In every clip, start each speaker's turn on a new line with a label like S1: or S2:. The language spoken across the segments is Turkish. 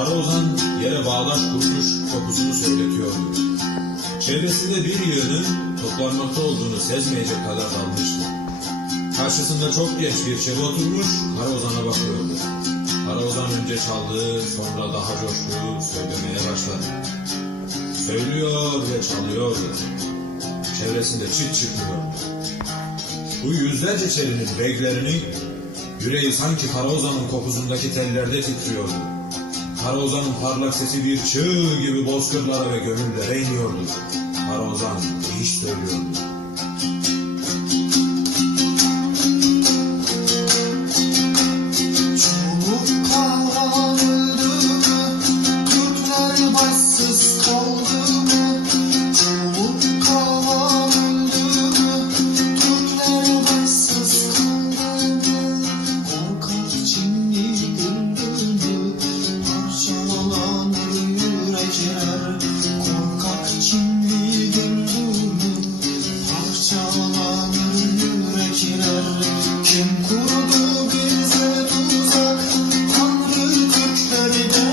S1: Karaozan yere bağdaş kurmuş kokusunu söyletiyordu. Çevresinde bir yığının toplanmakta olduğunu sezmeyecek kadar dalmıştı. Karşısında çok genç bir çebe oturmuş Karaozan'a bakıyordu. Karaozan önce çaldı, sonra daha coştu, söylemeye başladı. Söylüyor ve çalıyordu. Çevresinde çıt çıkmıyordu. Bu yüzlerce çelinin reglerini yüreği sanki Karaozan'ın kokusundaki tellerde titriyordu. Karaozan'ın parlak sesi bir çığ gibi bozkırlara ve gönüllere iniyordu. Karaozan iş söylüyordu.
S2: did you.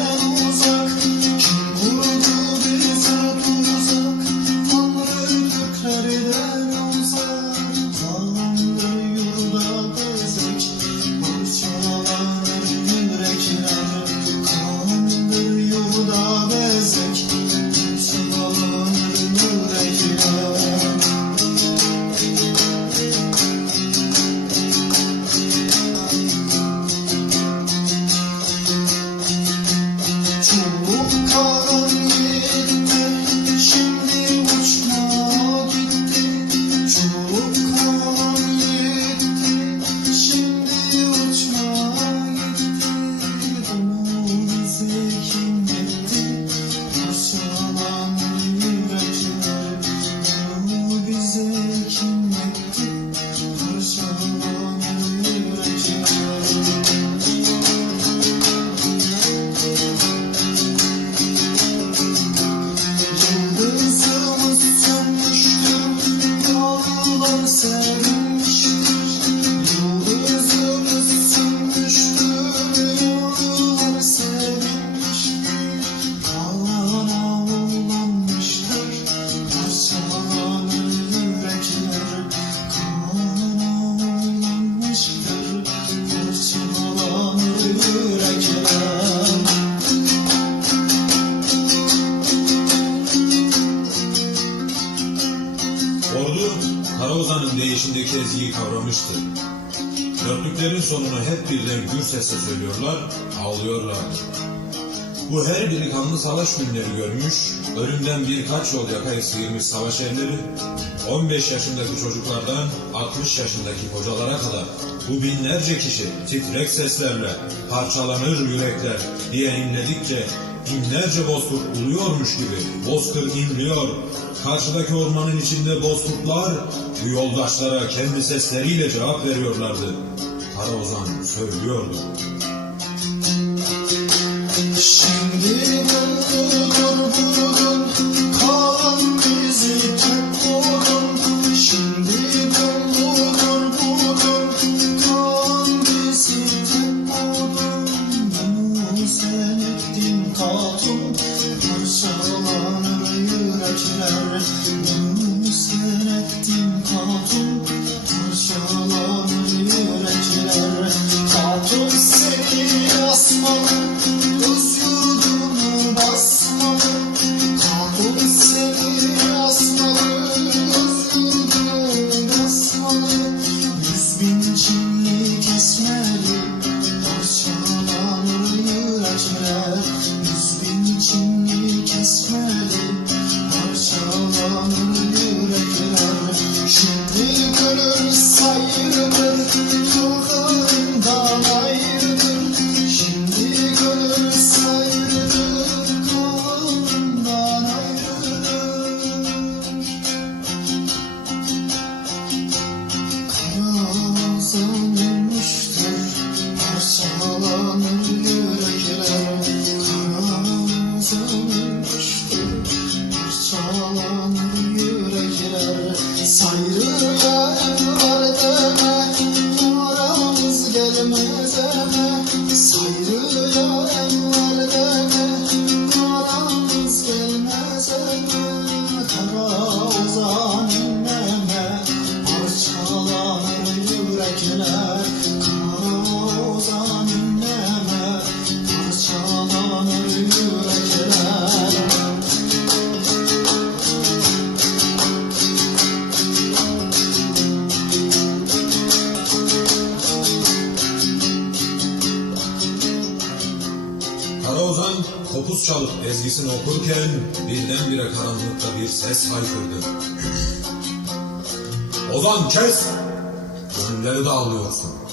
S2: Yürekler.
S1: Ordu Karaozan'ın değişindeki ezgiyi kavramıştı. Dörtlüklerin sonunu hep birden gür sesle söylüyorlar, ağlıyorlar. Bu her biri kanlı savaş günleri görmüş, ölümden birkaç yol yakaya sıyırmış savaş erleri, 15 yaşındaki çocuklardan 60 yaşındaki kocalara kadar bu binlerce kişi titrek seslerle parçalanır yürekler diye inledikçe binlerce bozkurt uluyormuş gibi bozkır inliyor. Karşıdaki ormanın içinde bozkurtlar bu yoldaşlara kendi sesleriyle cevap veriyorlardı. Karaozan söylüyordu.
S2: Parçalanır yürekler. Bunu sen ettin Yalan yürekler
S1: dokuz çalıp ezgisini okurken birdenbire karanlıkta bir ses haykırdı. Ozan kes! Gönülleri dağılıyorsun.